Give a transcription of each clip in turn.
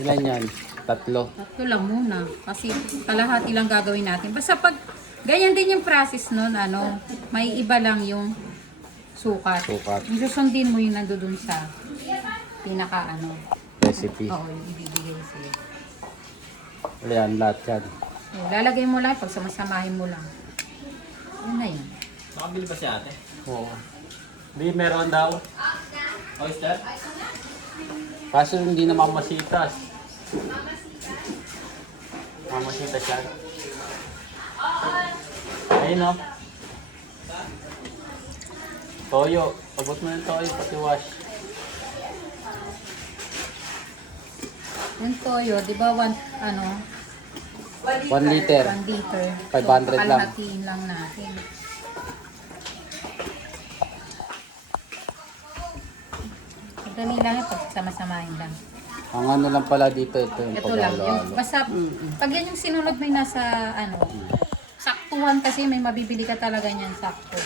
Ilan yan? Tatlo. Tatlo lang muna. Kasi kalahati lang gagawin natin. Basta pag ganyan din yung process nun, may iba lang yung sukat. Sukat. Yung susundin mo yung nandoon sa pinaka Recipe. Oo, yung ibibigay sa'yo. Ayan, lahat yan. Lalagay mo lang, pag samasamahin mo lang. Yun na yun. Nakabili ba si ate? Oo. Hindi, meron daw. Oyster? Kaso hindi na mamasitas. Mamasitas yan. Ayun o. Toyo. Abot mo ng toyo, pati wash. Yung toyo, di ba 1 liter. 1 liter. 500 lang. Kalhatiin lang natin. Madali lang yun pag samasamahin lang. Ang ano lang pala dito, ito yung Ito lang. Yung, paghalo-halo. basta, pag yan yung sinunod mo yung nasa, saktuhan kasi may mabibili ka talaga niyan sakto.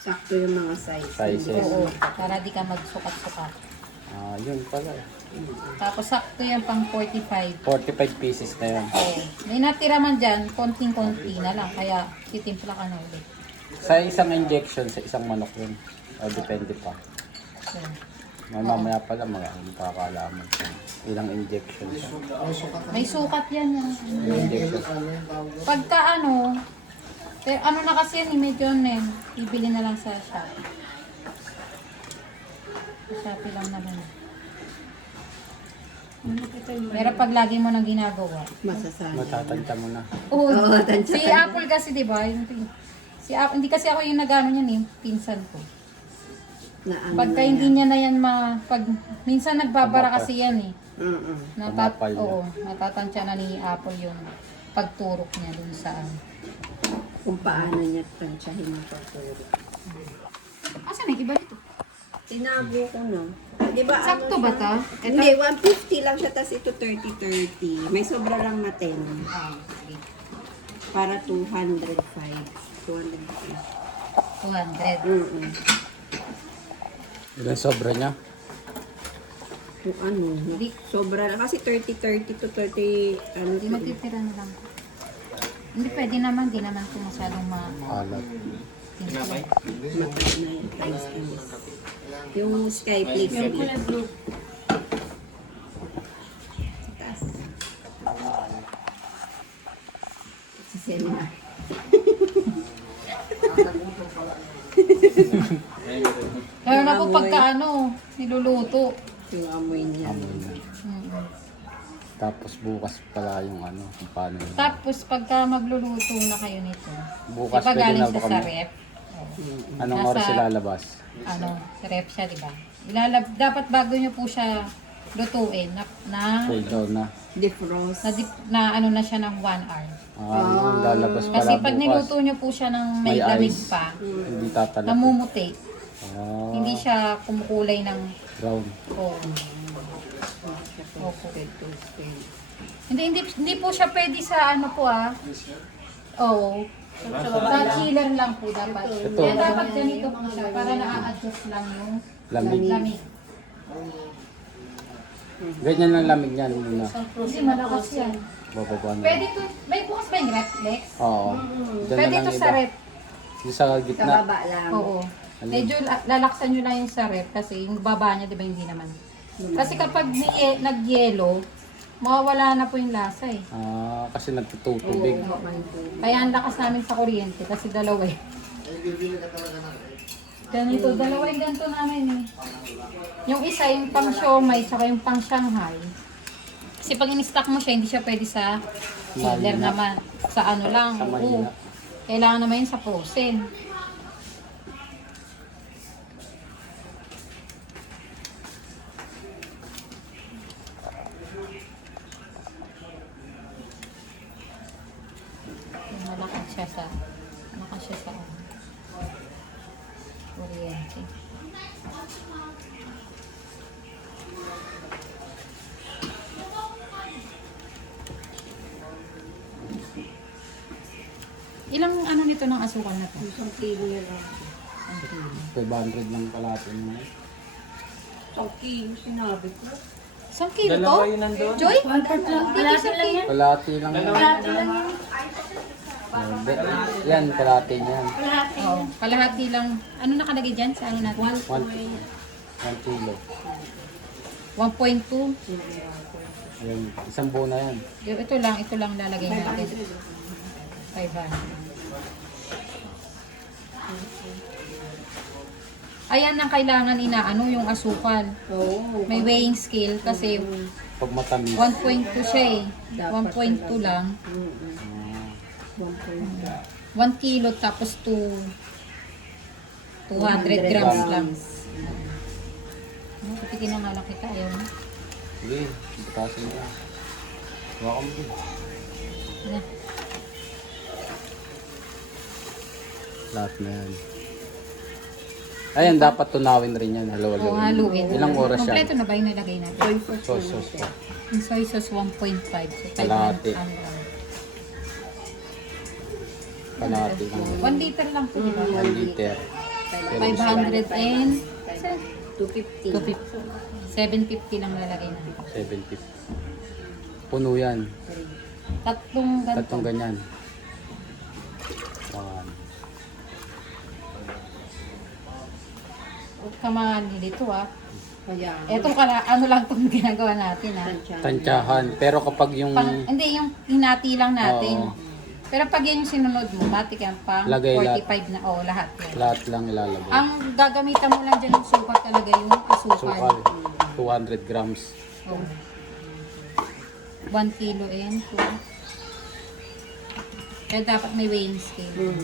Sakto yung mga size. Sizes. Oo, para di ka magsukat-sukat. Ah, yun pala. Tapos sakto yan pang 45. 45 pieces na yun. Oo. May natira man dyan, konting-konti na lang. Kaya titimpla ka na ulit. Sa isang injection, sa isang manok yun. O, depende pa. So, Mamaya pala, mga makakalaman kung ilang injection siya. may sukat yan. Yung injection. Pagka pero na kasi yan, medyo bibili na lang sa shop. Sa Shopee lang naman. Pero pag lagi mo nang ginagawa. Masasana. Matatanta mo na. Oo, Oo, tansya si ka na. Apple kasi, di ba? Si Apple, hindi kasi ako yung nagano niyan pinsan ko. Na ano Pagka na hindi yan. niya na yan minsan nagbabara Tumapa. kasi yan eh. Tumapal na. Oo, natatansya na ni Apple yung pagturok niya dun sa Kung paano niya tansyahin yung pagturo. Asan na iba dito? Tinabo ko na. Di ba Sakto ano ba siya? to? Hindi, 150 lang siya, tas ito 30-30. May sobra lang na 10. Ah, sige. Para 205. 205. 200. Ilan sobra niya? Kung ano, sobra lang. Kasi 30-30 to 30, ano, Hindi matitira na lang. Hindi pwede naman, di naman ito masyadong Alat. Tinapay? mataas na yung price is. Yung Skyflakes beef. Taas. Si Selma. Kaya na po pagka niluluto. Yung amoy niya. Amoy na. Mm. Tapos bukas pala yung kung paano yun. Tapos pagka magluluto na kayo nito, Bukas diba pwede galing na siya ba sa kami? rep? Anong Nasa- oras ilalabas? Sa rep siya, di ba? Dapat bago nyo po siya lutuin na Cool down na. Defrost. na siya ng 1 hour. Yun, lalabas pala Kasi pag bukas. niluto nyo po siya ng may May lamig ice. pa, Hindi tatalap. namumuti. Ah, Hindi siya kumukulay ng brown. Opo. Hindi po siya pwede sa Oo. Sa chiller lang po dapat. Ito. Kaya dapat ganito po siya para na-adjust lang yung Lamig. lamig. Ganyan lang lamig niyan muna. Kasi malakas yan. Bababa na. Pwede to, may bukas ba yung rep, Lex? Oo. Diyan Pwede na lang to sa iba. rep. Yung sa Sa gitna. baba lang. Oo. Medyo lalaksan nyo lang yung sa rep kasi yung baba niya, di ba, hindi naman. Kasi kapag nag-yelo, mawawala na po yung lasa eh. Kasi nagtutubig. Kaya ang lakas namin sa kuryente kasi dalawa eh. Ganito, dalawa yung ganito namin eh. Yung isa, yung pang siomay, tsaka yung pang Shanghai. Kasi pag in-stock mo siya, hindi siya pwede sa chiller Mahina. naman. Sa ano lang, Sa mahina. kailangan naman yun sa frozen. Malakas siya sa kuryente. Ilang nito ng asukal na to? Isang kilo yan lang. 500 lang kalahati mo. Isang kilo, sinabi ko. Isang kilo to? Dalawa yun nandun. Joy? Kalahati lang yan. Kalahati lang yan. Yan, kalahati niyan. Oh, kalahati lang. Ano nakalagay dyan sa ano natin? 1 kilo. 1.2. Yan, isang buo na yan. Ito lang lalagay natin. 500. Ayan ang kailangan inaano yung asukal. Oo. May weighing scale kasi Pag matamis. 1.2 siya eh. Dapat 1.2 lang. Ah, 1 kilo tapos 200 grams lang. Pipitin na nga lang kita. Ayaw na. sige, butasin mo na. Hawakan mo din. Yan. Lahat na yan. Ayan, dapat tunawin rin yan. O, Halo-halo. haluin. Ilang oras yan? Kompleto na ba yung nilagay natin? Sauce po. Yung soy sauce 1.5. So, 500 Kalahati. lang. Kalahati lang. 1 liter lang po, di ba? 1 liter. 500 and 250. 750 lang lalagay natin. 70. Puno yan. Tatlong ganito. Tatlong ganyan. Yan. Huwag ka dito ah. Kaya, Etong ano lang itong ginagawa natin ah. Tansyahan. Pero kapag yung Hindi, yung hinati lang natin. Oo. Pero pag yan yung sinunod mo, matik yan pang Lagay 45 na. Oo, lahat yan. lahat lang ilalagay. Ang gagamitan mo lang dyan ng sukat talaga yung asukal. Sukal. 200 grams. Oh. 1 kilo and 2. Kaya dapat may weighing scale.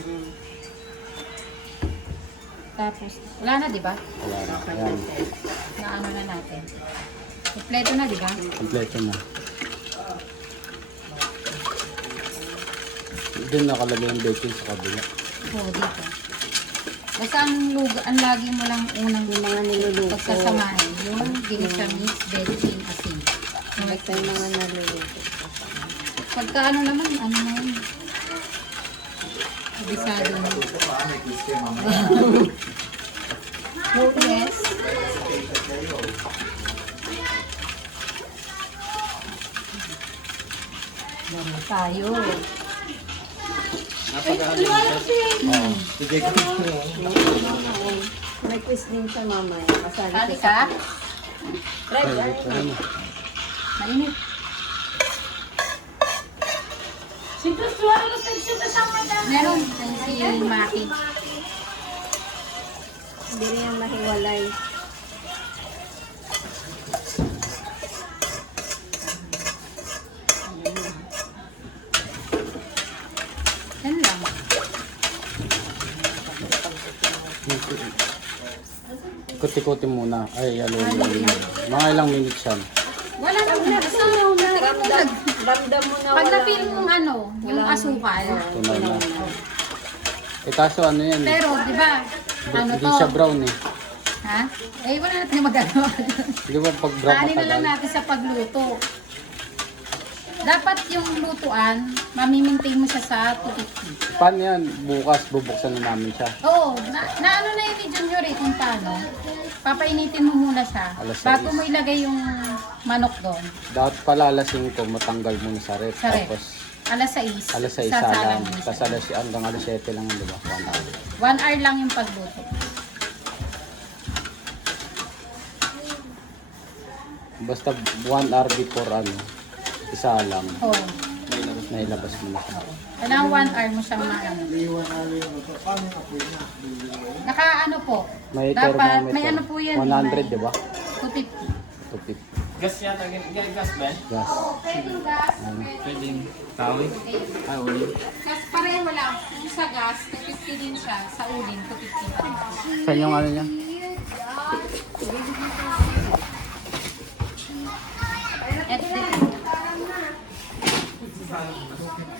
Tapos, wala na, di ba? Wala na. Ayan. Na ano na natin. Kompleto na, di ba? Kompleto na. Doon nakalagay yung baking sa kabila. Oo, dito. Basta ang lagi mo lang unang yung mga niluluto. pagsasamahin, yung ginisamis, betchin, asin. Basta yung mga niluluto. Pagka ano naman, ano na yun. Abisado na. Yes. Dami tayo. Sige ko. May quiz din siya mamaya. Kasali Kali siya ka? Try, try. Mainit. Meron. Si Maki. Hindi rin yan mahiwalay. Yan lang. Kuti-kuti muna. Ay, halo-halo. Mga ilang minutes yan. Wala na. Basta ramdam. Ramdam mo na Pag wala. na-feel mong ano, yung asukal. Tunay na. Eh kaso ano yan? Pero, di ba? Ano Hindi to? siya brown eh. Ha? Eh, wala natin magagawa. Di ba pag brown Ano na lang matagal? natin sa pagluto. Dapat yung lutuan, mamimaintain mo siya sa 250. Paano yan? Bukas bubuksan na namin siya. Oo, na ano na yun ni Junior eh, kung paano. Papainitin mo muna siya. Alas Bago 6. mo ilagay yung manok doon. Dapat pala alas 5 matanggal muna sa ref. Sa ref. Tapos Alas 6. alas 6 sasalang salang. mo na Tapos siya. alas hanggang alas 7 lang, di ba? 1 hour. 1 hour lang yung pagluto. Basta 1 hour before ano, isa lang. Oo. Nailabas mo na siya. Kailangan 1 hour mo siyang maano. Naka ano po. May Dapat, thermometer. may ano po yan. 100, di ba? 250. 250. Gas yata. Gas ba? Gas. Pwedeng gas, Pwedeng tawid. Ah, uli. gas pareho lang. Yung sa gas, 250 din siya. Sa uling, 250 pa rin. Saan yung ano niya?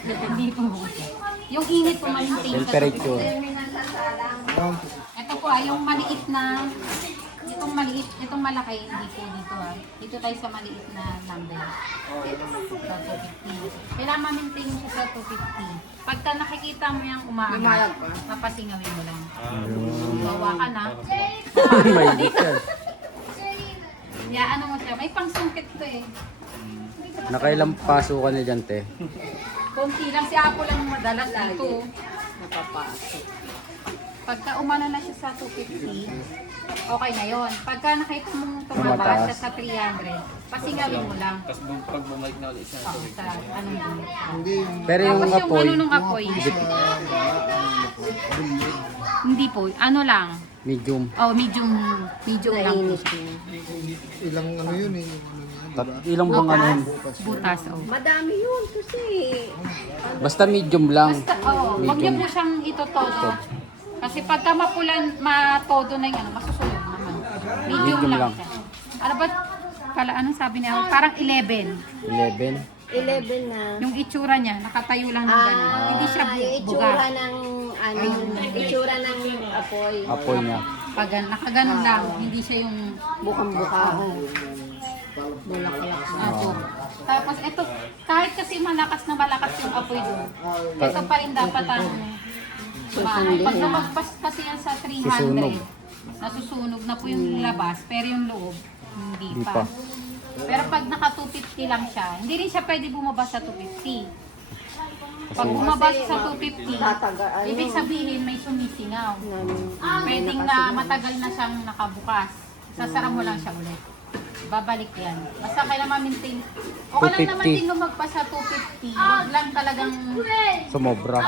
Hindi po. Yung init po maintain sa Temperature. Ito po yung maliit na, itong maliit, itong malaki, hindi po dito Dito tayo sa maliit na number. Sa 250. Kailangan ma-maintain mo siya sa 250. Pagka nakikita mo yung umaangat, papasingawin mo lang. Bawa ka na. May detail. Ya, ano mo siya, may pangsungkit to eh. Nakailang pasukan niya dyan, te? Konti lang, si Apo lang madalas dito. Napapasok. Pagka umano na siya sa 250, okay na yon. Pagka nakita mong tumaba Tumataas. siya sa 300, pasingawin mo lang. Tapos pag bumalik na ulit siya. Oo, sa anong gulay. Pero yung Tapos yung apoy, ano nung apoy, hindi po, ano lang. medium. Oh, medium lang po Nainis siya. din. Ilang ano yun eh. Ilang bang ano yun? Butas, oh. Madami yun kasi. Basta medium lang. Basta, wag niyo po siyang itotodo. Kasi pagka mapulan, matodo na yung ano, masusunod naman. Medium Medium lang lang. siya. Ano ba, anong sabi niya? Parang 11. 11. 11 na. Yung itsura niya, nakatayo lang ng gano'n. Hindi siya yung buga. itsura ng ano, itsura ng apoy. Apoy niya. Pag nakaganon lang, hindi siya yung Bukang-buka. Bulaklak. apo. Tapos ito, kahit kasi malakas yung apoy doon, ito pa rin dapat ang pag lumagpas kasi yan sa 300, Susunog. nasusunog na po yung labas, pero yung loob, hindi Hindi pa. pa. Pero pag naka 250 lang siya, hindi rin siya pwede bumaba sa 250. Pag bumaba siya sa 250, Tataga, ano? ibig sabihin may sumisingaw. Pwedeng na matagal na siyang nakabukas. Sasara mo lang siya ulit. Babalik yan. Basta kailangan ma-maintain. Okay lang naman 250. din lumagpas sa 250. Huwag lang talagang Sumobra.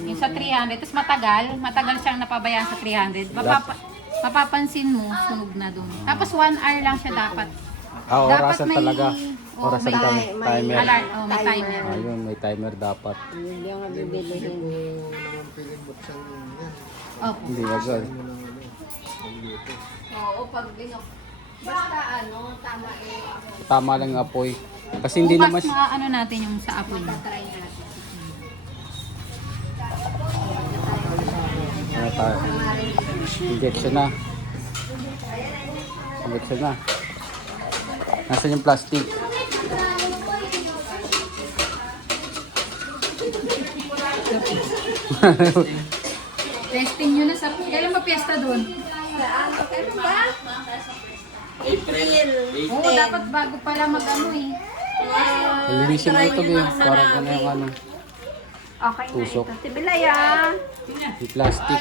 yung sa 300. Tapos matagal siyang napabayaan sa 300. Mapapansin mo, sunog na doon. Tapos 1 hour lang siya dapat. Orasan may- talaga. oo, Orasan may- timer. Alarm, may timer. Ayun, may timer dapat. Hindi ang bibilihin. Naman piling buksan yan. Opo. Hindi agad. Oo, pag basta ano, tama eh. Tama lang yung apoy. Kasi hindi naman Bukas ano natin yung sa apoy niya. ano tayo. Injection na. Injection na. Nasaan yung plastic? Testing nyo na sa... Kailan ba piyesta doon? Kailan ba? April. Oo, dapat bago pala mag-ano eh. Lilisin mo ito, Bea. Para ano yung ano. Okay na Tusok. ito. Tibilaya. Yung plastic.